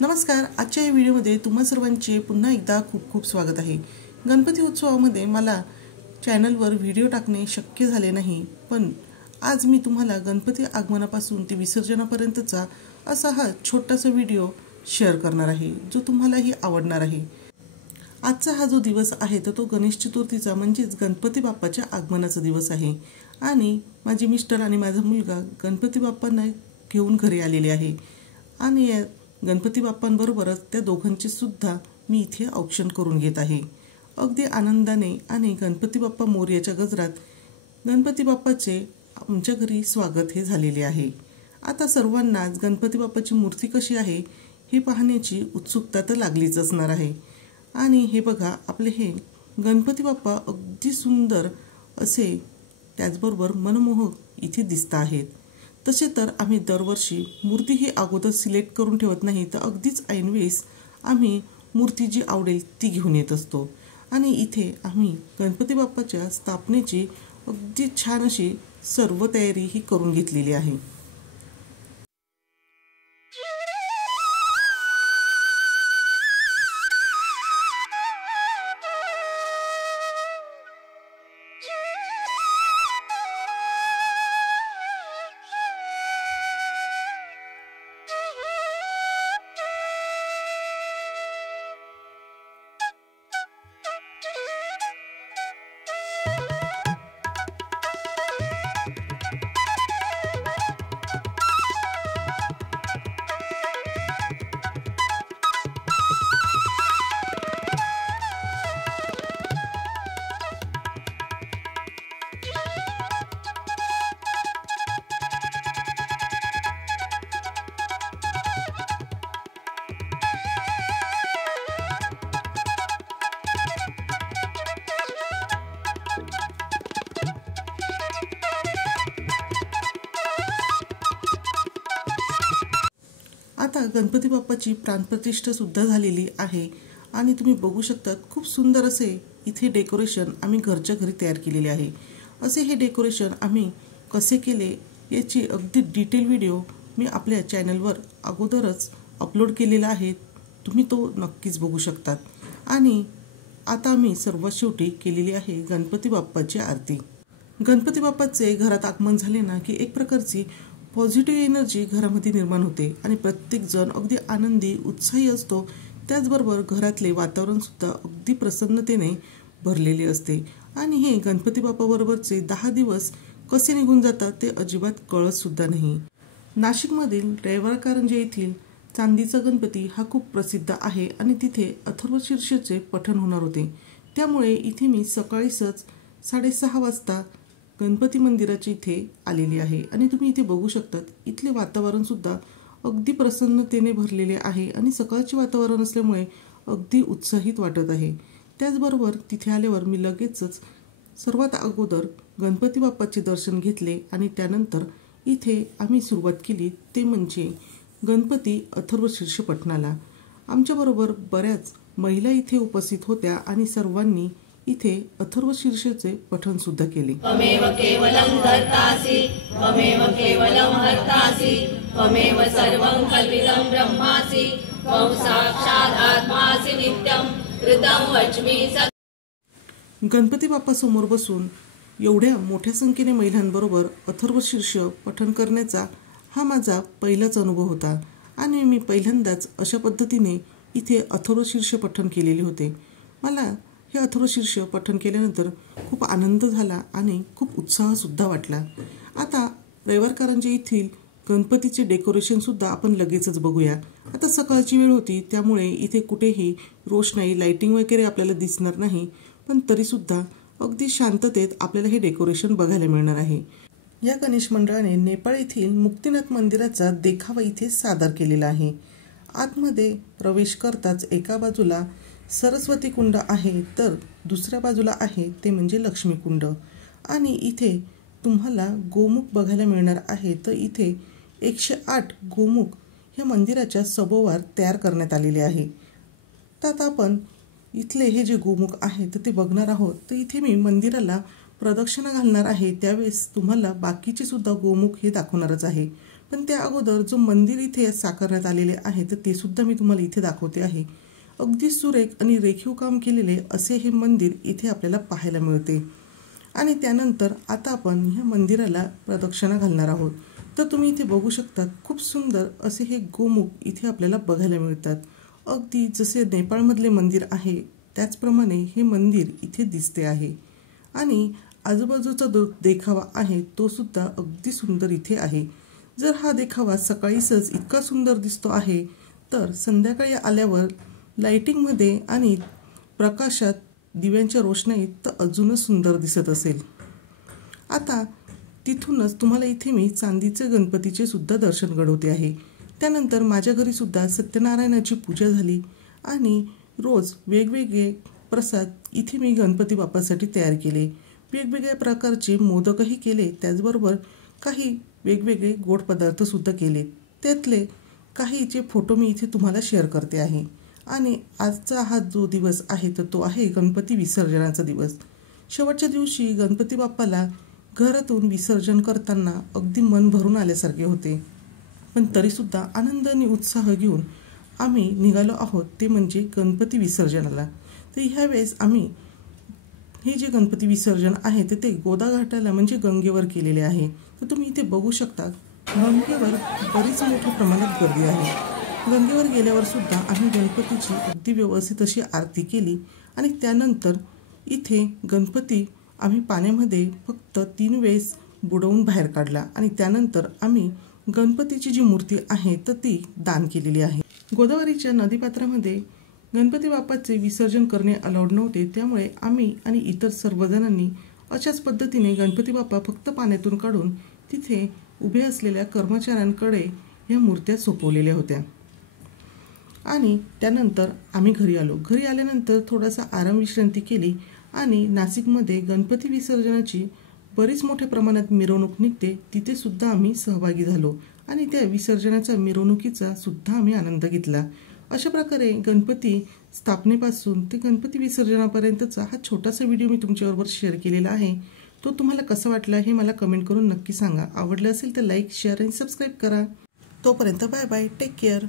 नमस्कार। आजच्या या व्हिडिओमध्ये तुम्हा सर्वांचे पुन्हा एकदा खूप खूप स्वागत आहे। गणपती उत्सवामध्ये मला चॅनलवर व्हिडिओ टाकणे शक्य झाले नाही, पण आज मी तुम्हाला गणपती आगमनापासून ते विसर्जनापर्यंतचा असा हा छोटासा व्हिडिओ शेअर करणार आहे, जो तुम्हालाही आवडणार आहे। आजचा हा जो दिवस आहे तो गणेश चतुर्थीचा म्हणजेच गणपती बाप्पाच्या आगमनाचा दिवस आहे आणि माझे मिस्टर आणि माझा मुलगा गणपती बाप्पांना घेऊन घरी आलेले आहे आणि गणपती बाप्पांबरोबरच त्या दोघांचे सुद्धा मी इथे औक्षण करून घेत आहे। अगदी आनंदाने आणि गणपती बाप्पा मोरयाच्या गजरात गणपती बाप्पाचे आमच्या घरी स्वागत हे झालेले आहे। आता सर्वांनाच गणपती बाप्पाची मूर्ती कशी आहे हे पाहण्याची उत्सुकता तर लागलीच असणार आहे। आणि हे बघा, आपले हे गणपती बाप्पा अगदी सुंदर असे त्याचबरोबर मनमोहक इथे दिसत आहेत। तसे तर आम्ही दरवर्षी मूर्ती ही अगोदर सिलेक्ट करून ठेवत नाही, तर अगदीच ऐनवेळेस आम्ही मूर्ती जी आवडेल ती घेऊन येत असतो आणि इथे आम्ही गणपती बाप्पाच्या स्थापनेची अगदी छान अशी सर्व तयारी ही करून घेतलेली आहे। आता गणपती बाप्पाची प्राणप्रतिष्ठा सुद्धा झालेली आहे आणि तुम्ही बघू शकता खूप सुंदर असे इथे डेकोरेशन आम्ही घरच्या घरी तयार केलेले आहे। असे हे डेकोरेशन आम्ही कसे केले याची अगदी डिटेल व्हिडिओ मी आपल्या चॅनलवर अगोदरच अपलोड केलेला आहे, तुम्ही तो नक्कीच बघू शकतात। आणि आता आम्ही सर्वात शेवटी केलेली आहे गणपती बाप्पाची आरती। गणपती बाप्पाचे घरात आगमन झाले ना की एक प्रकारची पॉझिटिव्ह एनर्जी घरामध्ये निर्माण होते आणि प्रत्येक जण अगदी आनंदी उत्साही असतो। त्याचबरोबर घरातले वातावरण सुद्धा अगदी प्रसन्नतेने भरलेले असते आणि हे गणपती बाप्पाबरोबरचे 10 दिवस कसे निघून जातात ते अजिबात कळत सुद्धा नाही। नाशिकमधील रविवारकारंजे येथील चांदीचा गणपती हा खूप प्रसिद्ध आहे आणि तिथे अथर्वशीर्षेचे पठण होणार होते, त्यामुळे इथे मी सकाळीच 6:30 वाजता गणपती मंदिराच्या इथे आलेली आहे आणि तुम्ही इथे बघू शकता इथले वातावरण सुद्धा अगदी प्रसन्नतेने भरलेले आहे आणि सकाळचे वातावरण असल्यामुळे अगदी उत्साहित वाटत आहे। त्याचबरोबर तिथे आल्यावर मी लगेचच सर्वात अगोदर गणपती बाप्पाचे दर्शन घेतले आणि त्यानंतर इथे आम्ही सुरुवात केली ते म्हणजे गणपती अथर्वशीर्ष पठणाला। आमच्याबरोबर बऱ्याच महिला इथे उपस्थित होत्या आणि सर्वांनी इथे अथर्वशीर्षेचे पठण सुद्धा केले। त्वमेव केवलं कर्तासि त्वमेव केवलं हर्तासि त्वमेव सर्वं कल्पितं ब्रह्मासि त्वं साक्षात् आत्मासि नित्यं कृतं वच्मि। गणपती बाप्पा समोर बसून एवढ्या मोठ्या संख्येने महिलांबरोबर अथर्वशीर्ष पठण करण्याचा हा माझा पहिलाच अनुभव होता आणि मी पहिल्यांदाच अशा पद्धतीने इथे अथर्वशीर्ष पठण केलेले होते। मला हे अथर्वशीर्ष पठण केल्यानंतर खूप आनंद झाला आणि खूप उत्साह सुद्धा वाटला। आता रविवारकारंजे येथील गणपतीचे डेकोरेशन सुद्धा आपण लगेचच बघूया। आता सकाळची वेळ होती, त्यामुळे इथे कुठेही रोषणाई लाइटिंग वगैरे आपल्याला दिसणार नाही, पण तरी सुद्धा अगदी शांततेत आपल्याला हे डेकोरेशन बघायला मिळणार आहे। या गणेश मंडळाने नेपाळ येथील मुक्तिनाथ मंदिराचा देखावा इथे सादर केलेला आहे। आतमध्ये प्रवेश करताच एका बाजूला सरस्वती कुंड आहे तर दुसऱ्या बाजूला आहे ते म्हणजे लक्ष्मी कुंड आणि इथे तुम्हाला गोमुख बघायला मिळणार आहे। तर इथे 108 गोमुख या मंदिराच्या सभोवार तयार करण्यात आलेले आहे। तर आता आपण इथले हे जे गोमुख आहे तर ते बघणार आहोत। तर इथे मी मंदिराला प्रदक्षिणा घालणार आहे, त्यावेळेस तुम्हाला बाकीचे सुद्धा गोमुख हे दाखवणारच आहे। पण त्या अगोदर जो मंदिर इथे साकारण्यात आलेले आहे तर ते सुद्धा मी तुम्हाला इथे दाखवते आहे। अगदी सुरेख आणि रेखीव काम केलेले असे हे मंदिर इथे आपल्याला पाहायला मिळते। आणि त्यानंतर आता आपण ह्या मंदिराला प्रदक्षिणा घालणार आहोत। तर तुम्ही इथे बघू शकता खूप सुंदर असे हे गोमुख इथे आपल्याला बघायला मिळतात। अगदी जसे नेपाळमधले मंदिर आहे त्याचप्रमाणे हे मंदिर इथे दिसते आहे। आणि आजूबाजूचा जो देखावा आहे तो सुद्धा अगदी सुंदर इथे आहे। जर हा देखावा सकाळी सहज इतका सुंदर दिसतो आहे तर संध्याकाळी आल्यावर लाइटिंगमध्ये आणि प्रकाशात दिव्यांच्या रोषणाईत तर अजूनच सुंदर दिसत असेल। आता तिथूनच तुम्हाला इथे मी चांदीचे गणपतीचे सुद्धा दर्शन घडवते आहे। त्यानंतर माझ्या घरी सुद्धा सत्यनारायणाची पूजा झाली आणि रोज वेगवेगळे प्रसाद इथे मी गणपती बाप्पासाठी तयार केले। वेगवेगळ्या प्रकारचे मोदकही केले, त्याचबरोबर काही वेगवेगळे गोड पदार्थ सुद्धा केले। त्यातले काहीचे फोटो मी इथे तुम्हाला शेअर करते आहे। आणि आजचा हा जो दिवस आहे तर तो आहे गणपती विसर्जनाचा दिवस। शेवटच्या दिवशी गणपती बाप्पाला घरातून विसर्जन करताना अगदी मन भरून आल्यासारखे होते, पण तरीसुद्धा आनंद आणि उत्साह घेऊन आम्ही निघालो आहोत ते म्हणजे गणपती विसर्जनाला। तर ह्यावेळेस आम्ही हे जे गणपती विसर्जन आहे ते गोदा घाटाला म्हणजे गंगेवर केलेले आहे। तर तुम्ही इथे बघू शकता गंगेवर बरीच मोठ्या प्रमाणात गर्दी आहे। गंगेवर गेल्यावर सुद्धा आम्ही गणपतीची अगदी व्यवस्थित अशी आरती केली आणि त्यानंतर इथे गणपती आम्ही पाण्यामध्ये फक्त 3 वेळेस बुडवून बाहेर काढला आणि त्यानंतर आम्ही गणपतीची जी मूर्ती आहे तर ती दान केलेली आहे। गोदावरीच्या नदीपात्रामध्ये गणपती बाप्पाचे विसर्जन करणे अलाउड नव्हते, त्यामुळे आम्ही आणि इतर सर्वजणांनी अशाच पद्धतीने गणपती बाप्पा फक्त पाण्यातून काढून तिथे उभे असलेल्या कर्मचाऱ्यांकडे ह्या मूर्त्या सोपवलेल्या होत्या। आणि त्यानंतर आम्ही घरी आलो। घरी आल्यानंतर थोडासा आराम विश्रांती केली आणि नाशिकमध्ये गणपती विसर्जनाची बरीच मोठ्या प्रमाणात मिरवणूक निघते, तिथे सुद्धा आम्ही सहभागी झालो आणि त्या विसर्जनाच्या मिरवणुकीचा सुद्धा आम्ही आनंद घेतला। अशा प्रकारे गणपती स्थापनेपासून ते गणपती विसर्जनापर्यंतचा हा छोटासा व्हिडिओ मी तुमच्याबरोबर शेअर केलेला आहे। तो तुम्हाला कसा वाटला हे मला कमेंट करून नक्की सांगा। आवडलं असेल तर लाईक, शेअर आणि सबस्क्राईब करा। तोपर्यंत बाय बाय, टेक केअर।